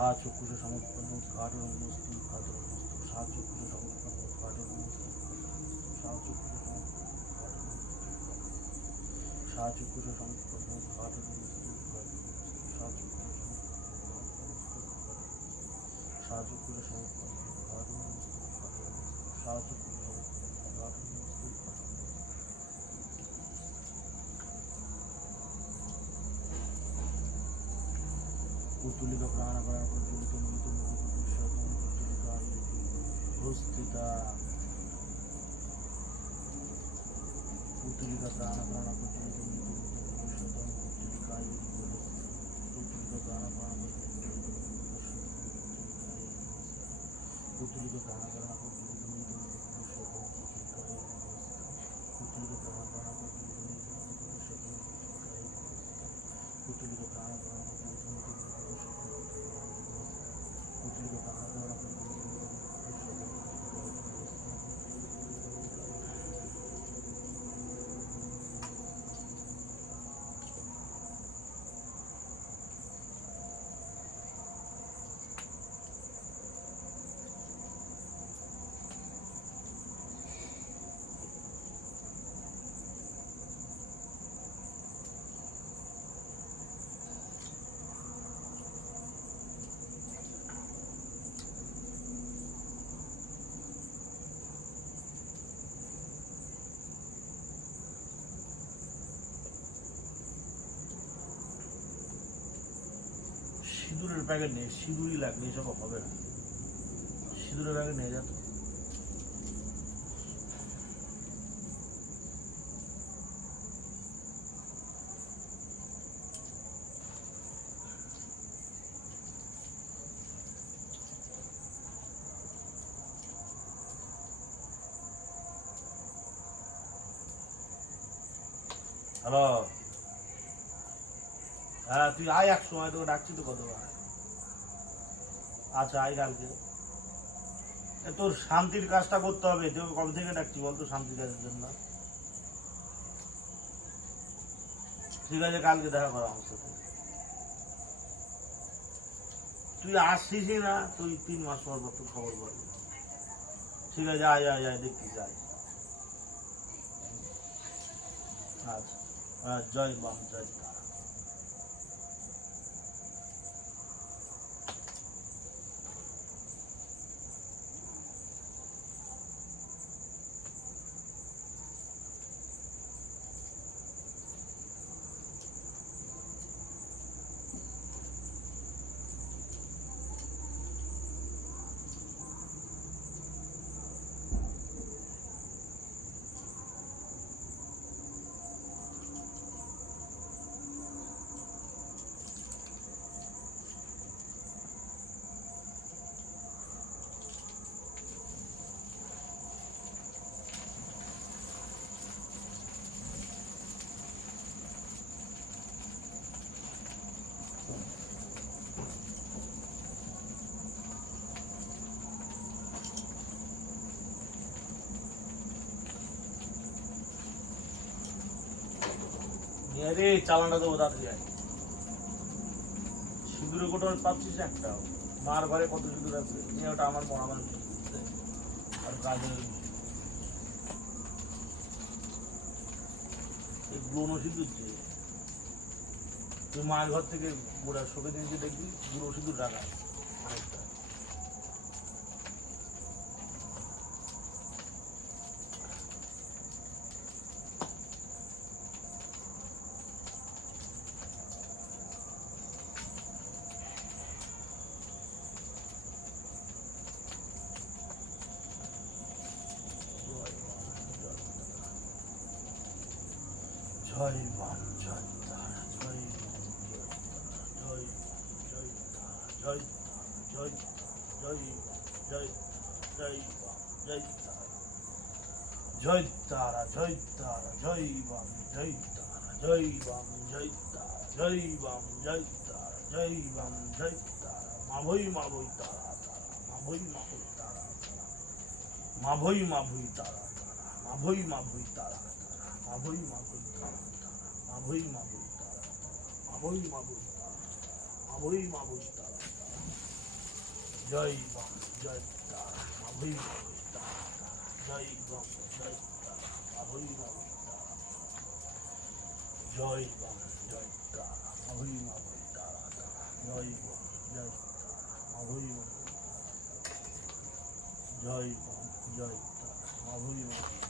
धा चक्षुष समुत्पन्न उद्घाटनमस्तु उद्घाटनमस्तु सा चक्षुष समुत्पन्न उद्घाटनमस्तु सा चक्षुष समुत्पन्न सा चक्षुष समुत्पन्न उद्घाटनमस्तु सा चक्षुष समुत्पन्न सा चक्षुष समुत्पन्न उद्घाटनमस्तु सा चक्षुष পুতুলিকা প্রাণকরণ প্রজ্বলিত মৃত মুখপুরুষোত্তম পুতুলিকা ভস্তিতা পুতুলিকা প্রাণকরণ প্রজ্বলিত মৃত মুখপুরুষোত্তম পুতুলিকা পুতুলিকা প্রাণকরণ প্রজ্বলিত মৃত পুতুলিকা প্রাণকরণ প্রজ্বলিত মৃত মুখপুরুষোত্তম পুতুলিকা প্রাণকরণ প্রজ্বলিত মৃত মুখপুরুষোত্তম সিঁদুরের প্যাকেট নেই সিঁদুরই লাগবে, এসব হবে না। সিঁদুরের প্যাকেট নিয়ে যা হ্যালো হ্যাঁ তুই আয় এক সময়, তোকে ডাকছি তো কতবার। আচ্ছা আয় কালকে। তোর শান্তির কাজটা করতে হবে। তোকে কবে থেকে ডাকছি বলতো শান্তির কাজের জন্য? ঠিক আছে, কালকে দেখা করা আমার সাথে। তুই আসছিস না, তুই তিন মাস পর তোর খবর পাবি। ঠিক আছে, আয় আয় আয় দেখতে যাই আচ্ছা জয় বাম জয়। তারা নিয়ে রে চালানটা আয়। সিঁদুরে কোটা পাচ্ছিস একটা? মার ঘরে কত সিঁদুর আছে? নিয়ে ওটা আমার মরা মানুষ। আর কাজে এই সিঁদুর যে। তুই মায়ের ঘর থেকে গোড়া শোকে দিন দেখবি গুঁড়ো সিঁদুর রাখা जय वन जय तारा जय जय जय जय जय जय जय जय जय तारा जय तारा जय वाम जय तारा जय वाम जय तारा जय वाम जय तारा माभई वाम तारा माभोई माभोई तारा तारा माभोई तारा तारा माभोई माभोई तारा まぶいまぶいたらまぶいまぶいたらまぶいまぶいたらまぶいまぶいたらジャイバンジャイたらまぶいまぶいたらジャイバンジャイたらまぶいまぶいたらジャイバンジャイたらまぶいまぶいたらジャいバンジャイたらまぶいまぶいたらジャいバンジャイたらまぶいまぶいたら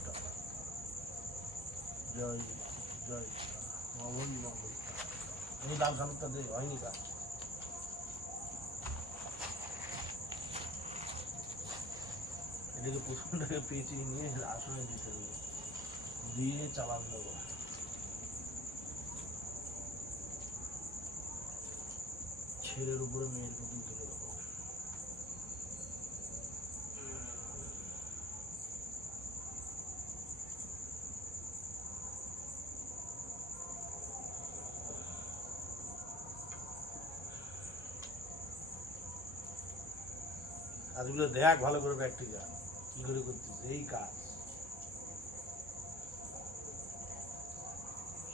저저 왕원이 왕원 여기 남 삼았던데 왕이가 내가 보통 내가 베이징에 아수는 짓을 위에 잡았다고 체를 부르면 이렇게 들어가고. কাজগুলো দেখ ভালো করে প্র্যাকটিক্যাল কি করে করতেছিস এই কাজ।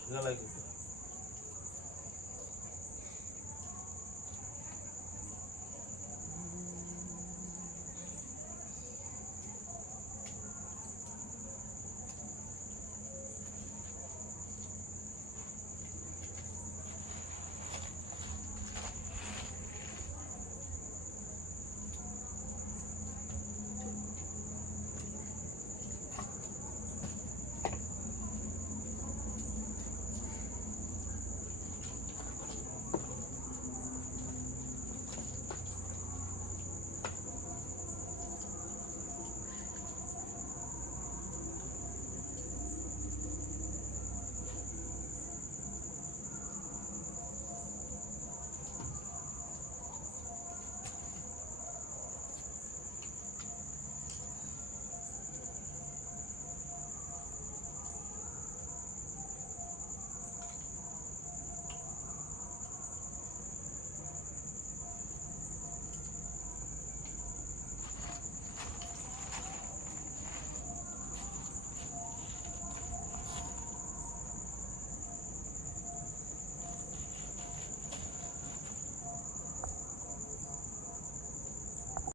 সেটা লাগে